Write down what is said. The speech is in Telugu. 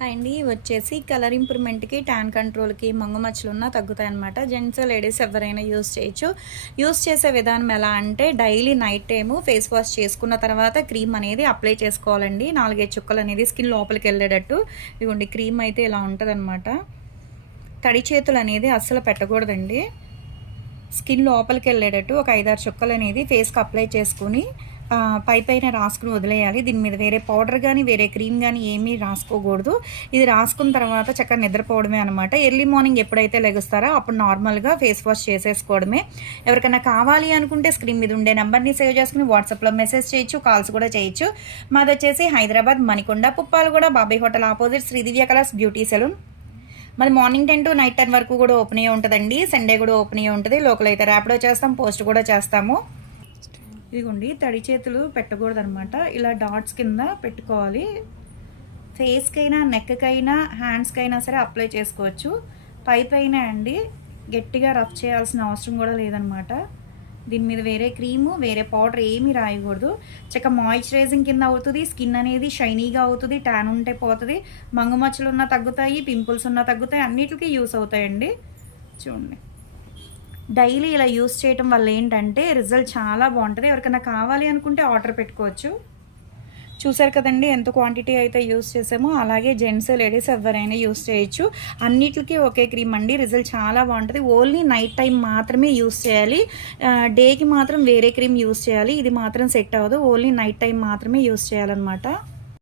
హాయ్ అండి. వచ్చేసి కలర్ ఇంప్రూవ్మెంట్‌కి, ట్యాన్ కంట్రోల్‌కి, మంగు మచ్చలున్నా తగ్గుతాయన్నమాట. జెంట్స్, లేడీస్ ఎవరైనా యూజ్ చేయొచ్చు. యూజ్ చేసే విధానం ఎలా అంటే daily night time face wash చేసుకున్న తర్వాత క్రీమ్ అనేది అప్లై చేసుకోవాలండి. 4, 5 చుక్కలు అనేది స్కిన్ లోపలికి వెళ్ళేటట్టు. ఇదిగోండి క్రీమ్ అయితే ఇలా ఉంటుందన్నమాట. తడి చేతులు అనేది అస్సలు పెట్టకూడదండి. స్కిన్ లోపలికి వెళ్ళేటట్టు ఒక 5, 6 చుక్కలు అనేది ఫేస్కి అప్లై చేసుకుని పైన రాసుకుని వదిలేయాలి. దీని మీద వేరే పౌడర్ కానీ వేరే క్రీమ్ కానీ ఏమీ రాసుకోకూడదు. ఇది రాసుకున్న తర్వాత చక్కగా నిద్రపోవడమే అనమాట. ఎర్లీ మార్నింగ్ ఎప్పుడైతే లెగుస్తారో అప్పుడు నార్మల్గా ఫేస్ వాష్ చేసేసుకోవడమే. ఎవరికైనా కావాలి అనుకుంటే స్క్రీన్ మీద ఉండే నెంబర్ని సేవ్ చేసుకుని వాట్సాప్లో మెసేజ్ చేయొచ్చు, కాల్స్ కూడా చేయొచ్చు. మాది వచ్చేసి Hyderabad Manikonda, Puppalaguda, Babai hotel opposite Sridivya colours beauty salon. మరి మార్నింగ్ 10 to నైట్ 10 వరకు కూడా ఓపెన్ అయ్యి ఉంటుందండి. సండే కూడా ఓపెన్ అయ్యి ఉంటుంది. లోకల్ అయితే ర్యాపిడో చేస్తాం, పోస్ట్ కూడా చేస్తాము. ఇదిగోండి తడి చేతులు పెట్టకూడదు అనమాట. ఇలా డాట్స్ కింద పెట్టుకోవాలి. ఫేస్కైనా, నెక్కకైనా, హ్యాండ్స్కైనా సరే అప్లై చేసుకోవచ్చు. పైన అండి గట్టిగా రఫ్ చేయాల్సిన అవసరం కూడా లేదనమాట. దీని మీద వేరే క్రీము, వేరే పౌడర్ ఏమీ రాయకూడదు. చక్కగా మాయిశ్చరైజింగ్ కింద అవుతుంది. స్కిన్ అనేది షైనీగా అవుతుంది. ట్యాన్ ఉంటే పోతుంది. మంగు మచ్చలు ఉన్నా తగ్గుతాయి, పింపుల్స్ ఉన్నా తగ్గుతాయి. అన్నిటికీ యూస్ అవుతాయండి. చూడండి, డైలీ ఇలా యూస్ చేయటం వల్ల ఏంటంటే రిజల్ట్ చాలా బాగుంటుంది. ఎవరికైనా కావాలి అనుకుంటే ఆర్డర్ పెట్టుకోవచ్చు. చూసారు కదండి ఎంత క్వాంటిటీ అయితే యూస్ చేసామో. అలాగే జెంట్స్, లేడీస్ ఎవరైనా యూస్ చేయొచ్చు. అన్నిటికీ ఒకే క్రీమ్ అండి. రిజల్ట్ చాలా బాగుంటుంది. ఓన్లీ నైట్ టైం మాత్రమే యూస్ చేయాలి. డేకి మాత్రం వేరే క్రీమ్ యూస్ చేయాలి. ఇది మాత్రం సెట్ అవ్వదు. ఓన్లీ నైట్ టైం మాత్రమే యూస్ చేయాలన్నమాట.